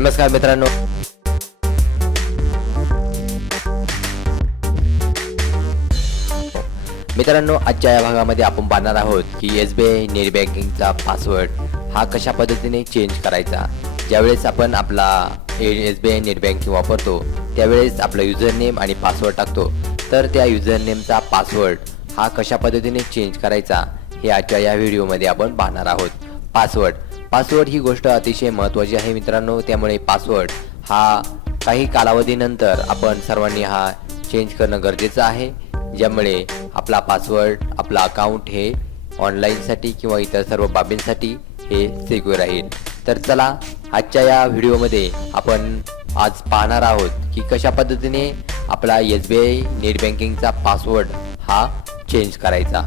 नमस्कार मित्रांनो, आजच्या या भागामध्ये आपण पाहणार आहोत की SBI नेट बँकिंगचा पासवर्ड हा कशा पद्धतीने चेंज करायचा। ज्यावेळेस आपण आपला SBI नेट बँकिंग वापरतो त्यावेळेस आपला युजर नेम आणि पासवर्ड टाकतो, तर त्या युजर नेमचा पासवर्ड हा कशा पद्धतीने चेंज करायचा हे आजच्या या व्हिडिओमध्ये आपण पाहणार आहोत। पासवर्ड ही गोष्ट अतिशय महत्त्वाची आहे मित्रांनो, त्यामुळे पासवर्ड हा काही कालावधीनंतर आपण सर्वांनी हा चेंज करणं गरजेचं आहे, ज्यामुळे आपला पासवर्ड आपला अकाउंट हे ऑनलाईनसाठी किंवा इतर सर्व बाबींसाठी हे सिक्युअर राहील। तर चला आजच्या या व्हिडिओमध्ये आपण आज पाहणार आहोत की कशा पद्धतीने आपला SBI नेट बँकिंगचा पासवर्ड हा चेंज करायचा।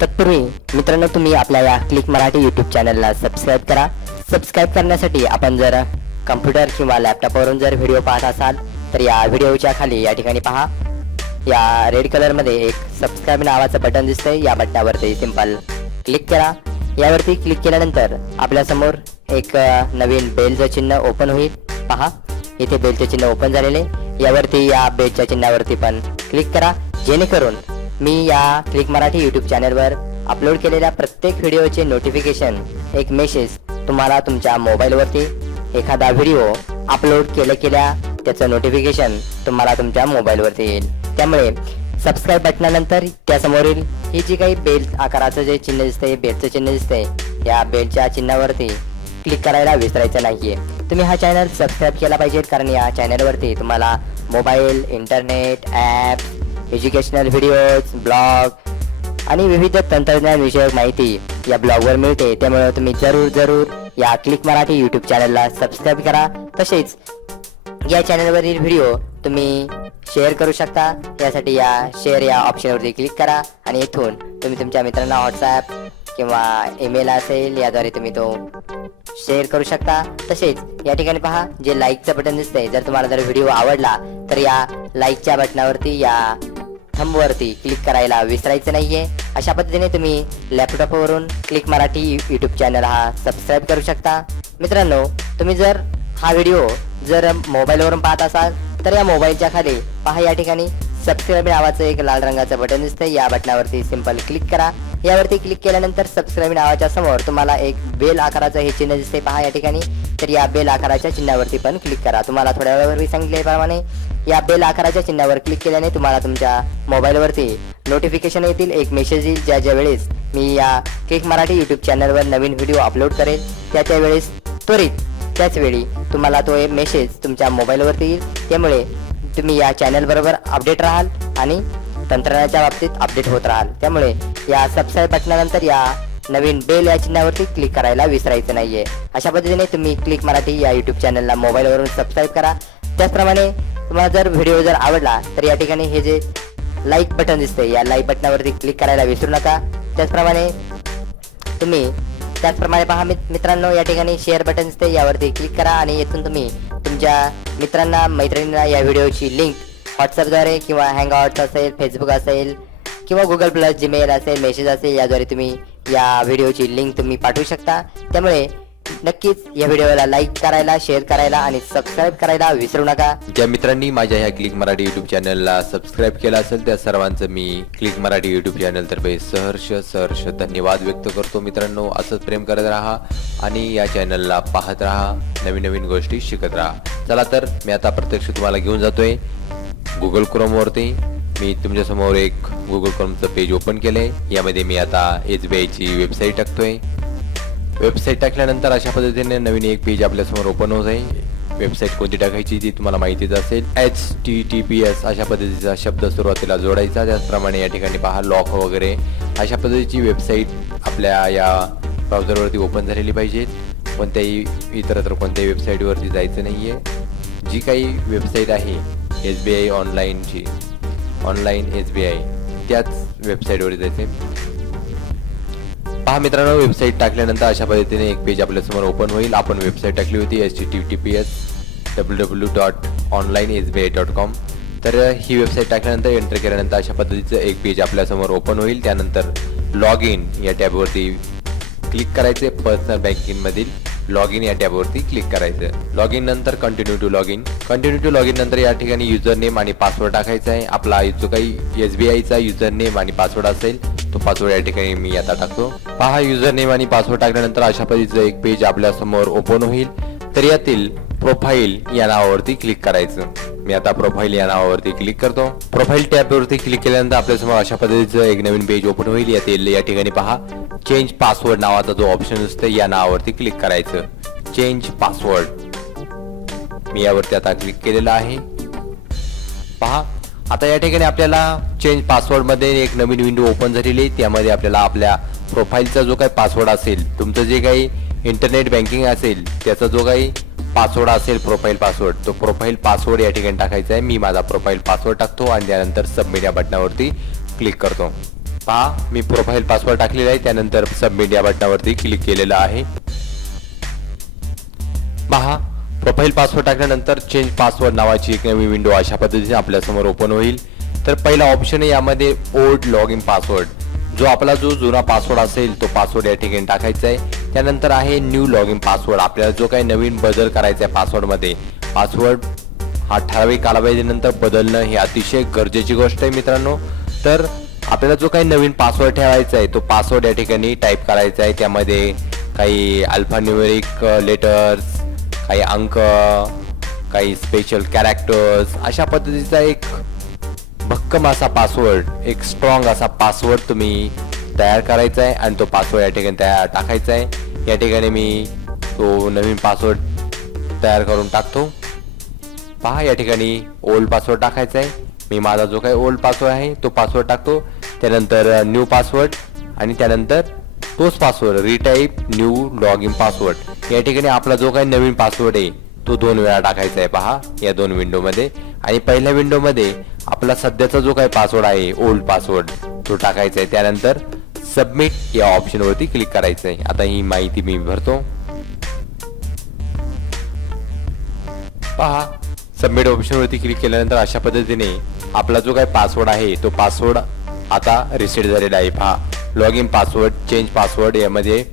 तत्पूर्वी मित्रांनो, तुम्ही आपल्या या क्लिक मराठी यूट्यूब चॅनलला सबस्क्राईब करा। सबस्क्राईब करण्यासाठी आपण जर कम्प्युटर किंवा लॅपटॉपवरून जर व्हिडिओ पाहत असाल तर या व्हिडिओच्या खाली या ठिकाणी पहा, या रेड कलरमध्ये एक सबस्क्राईब नावाचं बटन दिसतंय। या बटनावरती सिंपल क्लिक करा। यावरती क्लिक केल्यानंतर आपल्यासमोर एक नवीन बेलचं चिन्ह ओपन होईल। पहा, इथे बेलचे चिन्ह ओपन झालेले। यावरती या बेलच्या चिन्हावरती पण क्लिक करा, जेणेकरून मी या क्लिक मराठी यूट्यूब चॅनलवर अपलोड केलेल्या प्रत्येक व्हिडिओचे नोटिफिकेशन, एक मेसेज तुम्हाला तुमच्या मोबाईलवरती, एखादा व्हिडिओ अपलोड केल्या त्याचं नोटिफिकेशन तुम्हाला तुमच्या मोबाईलवरती येईल। त्यामुळे सबस्क्राईब बटनानंतर त्यासमोरील ही जी काही बेल आकाराचं जे चिन्ह दिसतंय, बेलचं चिन्ह दिसतंय, या बेलच्या चिन्हावरती क्लिक करायला विसरायचं नाहीये। तुम्ही हा चॅनल सबस्क्राईब केला पाहिजे, कारण या चॅनलवरती तुम्हाला mobile, internet, app, educational videos, blog आणि विविध तंत्रज्ञान विषयक माहिती या ब्लॉगवर मिळते। त्यामुळे तुम्ही जरूर या क्लिक मराठी यूट्यूब चॅनलला सबस्क्राईब करा। तसेच या चॅनलवरील व्हिडिओ तुम्ही शेअर करू शकता। यासाठी या शेअर या ऑप्शनवरती क्लिक करा आणि इथून तुम्ही तुमच्या मित्रांना व्हॉट्सॲप किंवा ईमेल असेल याद्वारे तुम्ही तो शेअर करू शकता। तसेच या ठिकाणी पहा, जे लाईकचं बटन दिसतंय, जर तुम्हाला जर व्हिडिओ आवडला तर या लाईकच्या बटनावरती, या थंबवरती क्लिक करायला विसरायचं नाहीये। अशा पद्धतीने तुम्ही लॅपटॉपवरून क्लिक मराठी यूट्यूब चॅनल हा सबस्क्राईब करू शकता। मित्रांनो, तुम्ही जर हा व्हिडिओ जर मोबाईलवरून पाहत असाल तर या मोबाईलच्या खाली पहा, या ठिकाणी सबस्क्राईब नावाचं एक लाल रंगाचं बटन दिसतंय। या बटनावरती सिंपल क्लिक करा। यावरती क्लिक केल्यानंतर सबस्क्राईब नावाच्या समोर तुम्हाला एक बेल आकाराचं हे चिन्ह दिसते, पहा या ठिकाणी। तर या बेल आकाराच्या चिन्हावरती पण क्लिक करा। तुम्हाला थोड्या वेळापूर्वी सांगितल्याप्रमाणे या बेल आकाराच्या चिन्हावर क्लिक केल्याने तुम्हाला तुमच्या मोबाईलवरती नोटिफिकेशन येतील, एक मेसेज येईल, ज्या वेळेस मी या क्लिक मराठी यूट्यूब चॅनलवर नवीन व्हिडिओ अपलोड करेल त्या वेळेस त्वरित त्याच वेळी तुम्हाला तो एक मेसेज तुमच्या मोबाईलवरती येईल। त्यामुळे तुम्ही या चॅनल बरोबर अपडेट राहाल आणि तंत्रज्ञानाच्या बाबतीत अपडेट होत राहाल। त्यामुळे या सबस्क्राईब बटनानंतर या नवीन बेल या चिन्हावरती क्लिक करायला विसरायचं नाहीये। अशा पद्धतीने तुम्ही क्लिक मराठी या यूट्यूब चॅनलला मोबाईलवरून सबस्क्राईब करा। त्याचप्रमाणे तुम्हाला जर व्हिडिओ जर आवडला तर या ठिकाणी हे जे लाईक बटन दिसते, या लाईक बटनावरती क्लिक करायला विसरू नका। त्याचप्रमाणे पहा मित्रांनो, या ठिकाणी शेअर बटन दिसते, यावरती क्लिक करा आणि येथून तुम्ही तुमच्या मित्रांना, मैत्रिणींना या व्हिडिओची लिंक व्हॉट्सअपद्वारे किंवा हँगआउट्स असेल, फेसबुक असेल किंवा गुगल प्लस, जीमेल असेल, मेसेज असेल, याद्वारे तुम्ही या व्हिडिओची लिंक तुम्ही पाठवू शकता। त्यामुळे नक्कीच या व्हिडिओला लाईक करायला, शेअर करायला आणि सबस्क्राईब करायला विसरू नका। ज्या मित्रांनी माझ्या ह्या क्लिक मराठी यूट्यूब चॅनलला सबस्क्राईब केला असेल त्या सर्वांचं मी क्लिक मराठी यूट्यूब चॅनलतर्फे सहर्ष धन्यवाद व्यक्त करतो। मित्रांनो, असंच प्रेम करत राहा आणि या चॅनलला पाहत राहा, नवीन गोष्टी शिकत राहा। चला तर मी आता प्रत्यक्ष तुम्हाला घेऊन जातोय गुगल क्रोमवरती। मी तुमच्यासमोर एक गुगल क्रोमचं पेज ओपन केलंय। यामध्ये मी आता SBIची वेबसाईट टाकतोय। वेबसाईट टाकल्यानंतर अशा पद्धतीने नवीन एक पेज आपल्यासमोर ओपन होत आहे। वेबसाईट कोणती टाकायची ती तुम्हाला माहितीच असेल। HTTPS अशा पद्धतीचा शब्द सुरुवातीला जोडायचा। त्याचप्रमाणे या ठिकाणी पहा, लॉक वगैरे अशा पद्धतीची वेबसाईट आपल्या या ब्राउझरवरती ओपन झालेली पाहिजे। इतरत्र कोणत्याही वेबसाईटवरती जायचं नाहीये। जी काही वेबसाईट आहे SBI ऑनलाईनची, ऑनलाईन SBI, त्याच वेबसाईटवर जायचे। पहा मित्रांनो, वेबसाईट टाकल्यानंतर अशा पद्धतीने एक पेज आपल्यासमोर ओपन होईल। आपण वेबसाईट टाकली होती https www.onlinesbi.com। तर ही वेबसाईट टाकल्यानंतर एंटर केल्यानंतर अशा पद्धतीचं एक पेज आपल्यासमोर ओपन होईल। त्यानंतर लॉग इन या टॅबवरती क्लिक करायचे। पर्सनल बँकिंगमधील लॉग इन या टॅबवरती क्लिक करायचं. लॉग इन नंतर कंटिन्यू टू लॉग इन नंतर या ठिकाणी युजर नेम आणि पासवर्ड टाकायचा आहे. आपला जो काही SBI चा युजर नेम आणि पासवर्ड असेल तो पासवर्ड या ठिकाणी मी आता टाकतो. पहा, युजर नेम आणि पासवर्ड टाकल्यानंतर अशा पद्धतीचं एक पेज आपल्या समोर ओपन होईल. तर यातील प्रोफाईल या नावावरती क्लिक करायचं. मी आता प्रोफाईल या नावावरती क्लिक करतो. प्रोफाईल टॅबवरती क्लिक केल्यानंतर आपल्यासमोर अशा पद्धतीचं एक नवीन पेज ओपन होईल. यातील या ठिकाणी पहा, चेंज पासवर्ड नावाचा जो ऑप्शन असतो या नावावरती क्लिक करायचं. चेंज पासवर्ड मी यावरती आता क्लिक केलेलं आहे. पहा, आता या ठिकाणी आपल्याला चेंज पासवर्ड मध्ये एक नवीन विंडो ओपन झालेली आहे. त्यामध्ये आपल्याला आपल्या प्रोफाईलचा जो काही पासवर्ड असेल, तुमचं जे काही इंटरनेट बँकिंग असेल त्याचा जो काही पासवर्ड असेल प्रोफाईल पासवर्ड, तो प्रोफाईल पासवर्ड या ठिकाणी टाकायचा आहे. मी माझा प्रोफाईल पासवर्ड टाकतो आणि त्यानंतर सबमिट या बटनावरती क्लिक करतो. पहा, मी प्रोफाईल पासवर्ड टाकलेला आहे, त्यानंतर सबमिट या बटनावरती क्लिक केलेलं आहे. पहा, प्रोफाईल पासवर्ड टाकल्यानंतर चेंज पासवर्ड नावाची एक नवी विंडो अशा पद्धतीने आपल्या समोर ओपन होईल. तर पहिला ऑप्शन आहे यामध्ये ओल्ड लॉग इन पासवर्ड. जो आपला जो जुना पासवर्ड असेल तो पासवर्ड या ठिकाणी टाकायचा आहे. त्यानंतर आहे न्यू लॉग इन पासवर्ड. आपल्याला जो काही नवीन बदल करायचा आहे पासवर्डमध्ये, पासवर्ड हा ठराविक कालावधीनंतर बदलणं ही अतिशय गरजेची गोष्ट आहे मित्रांनो. तर आपल्याला जो काही नवीन पासवर्ड ठेवायचा आहे तो पासवर्ड या ठिकाणी टाईप करायचा आहे. त्यामध्ये काही अल्फान्यूमेरिक लेटर्स, काही अंक, काही स्पेशल कॅरेक्टर्स अशा पद्धतीचा एक भक्कम असा पासवर्ड, एक स्ट्रॉंग असा पासवर्ड तुम्ही तयार करायचा आहे आणि तो पासवर्ड या ठिकाणी टाकायचा आहे. या ठिकाणी मी तो नवीन पासवर्ड तयार करून टाकतो. पहा, या ठिकाणी ओल्ड पासवर्ड टाकायचा आहे. मी माझा जो काही ओल्ड पासवर्ड आहे तो पासवर्ड टाकतो. त्यानंतर न्यू पासवर्ड आणि त्यानंतर तोच password retype new log in password. या ठिकाणी आपला जो काही नवीन पासवर्ड आहे तो 2 वेळा टाकायचा आहे. पहा, या 2 विंडोमध्ये. आणि पहिल्या विंडोमध्ये आपला सध्याचा जो काही पासवर्ड आहे ओल्ड पासवर्ड तो टाकायचा आहे. त्यानंतर सबमिट या ऑप्शनवरती क्लिक करायचं आहे. आता ही माहिती मी भरतो. पहा, सबमिट ऑप्शनवरती क्लिक केल्यानंतर अशा पद्धतीने आपला जो काही पासवर्ड आहे तो पासवर्ड आता रिसेट झालेला आहे. पहा, log in password, change password यामध्ये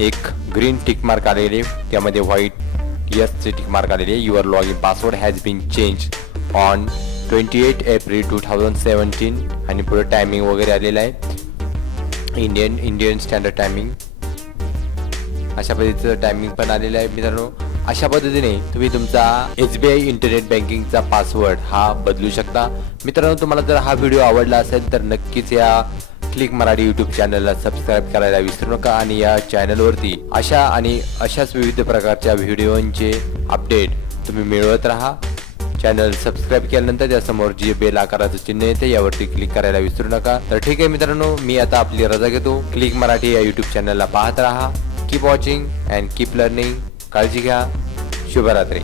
एक ग्रीन टिक मार्क आलेले, त्यामध्ये व्हाईट यसचे टिक मार्क आलेले. Your log in password has been change on 28 April 2017 आणि पुढे टायमिंग वगैरे आलेला आहे, इंडियन स्टँडर्ड टायमिंग. अशा पद्धतीचं टायमिंग पण आलेलं आहे मित्रांनो. अशा पद्धतीने तुम्ही तुमचा SBI इंटरनेट बँकिंगचा पासवर्ड हा बदलू शकता. मित्रांनो, तुम्हाला जर हा व्हिडिओ आवडला असेल तर नक्कीच या क्लिक मराठी यूट्यूब चॅनलला सबस्क्राईब करायला विसरू नका. आणि या चॅनलवरती अशा आणि अशाच विविध प्रकारच्या व्हिडिओंचे अपडेट तुम्ही मिळवत राहा. चॅनल सबस्क्राईब केल्यानंतर त्यासमोर जे बेल आकाराचं चिन्ह येते यावरती क्लिक करायला विसरू नका. तर ठीक आहे मित्रांनो, मी आता आपली रजा घेतो. क्लिक मराठी या यूट्यूब चॅनलला पाहत राहा. Keep watching and keep learning. काळजी घ्या. शुभरात्री.